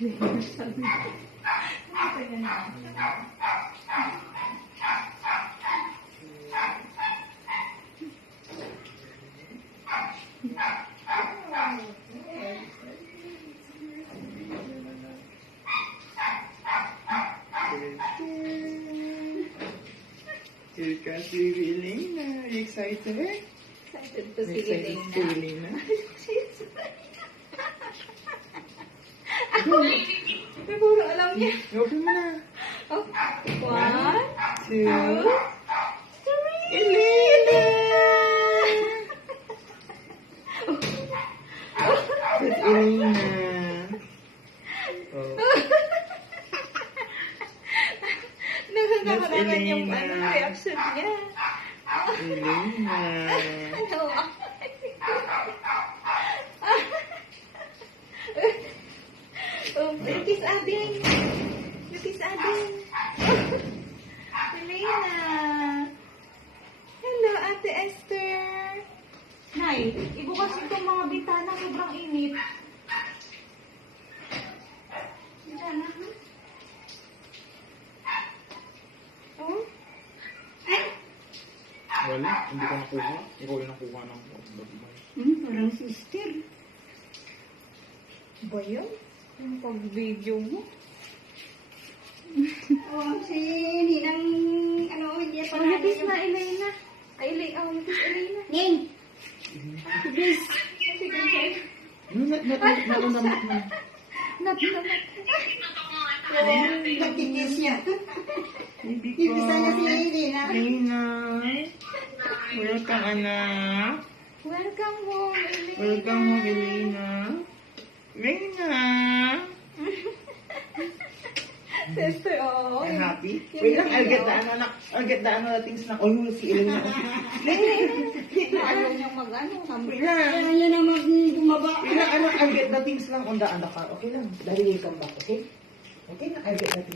Here comes si Elena. Are you excited? Excited to see Excited si Elena. Elena. May puro alam niya. Open mo na. Oh, 1, 2, 2, 3. Elena! That's Elena. Oh. Nakakaraman yung Elena. reaction niya. Elena. Ano? Oh, kiss Ading. Kiss Ading. Elena. Hello, Ate Esther. Nay, ibukas itong mga bintana. Sobrang init. Bintana, ha? Oh? Wala, hindi ko nakuha. Ikaw yung nakuha ng bagay. Parang sister. Ba yun? Yung pag-video mo? Si Ninang, hindi pa Oh, kiss na, Elena. Ay, kiss Elena. Ning! Kiss. Sige, sige. Naunamot na. Nat. Nagkikis niya. Hindi ko. Ibisa niya si Elena. Elena. Welcome, anak. Welcome home, Elena. Welcome home, Elena. Elena. Sister, oh. I'm happy. Wait lang, I'll get the anak. I'll get the things na. Oh, si Elena. Ayaw niyang mag-ano. Wait lang. Kaya niya na bumaba. Wait lang, anak. I'll get the things lang on the anak. Okay lang. Daddy will come back, okay? Okay na, I'll get the things.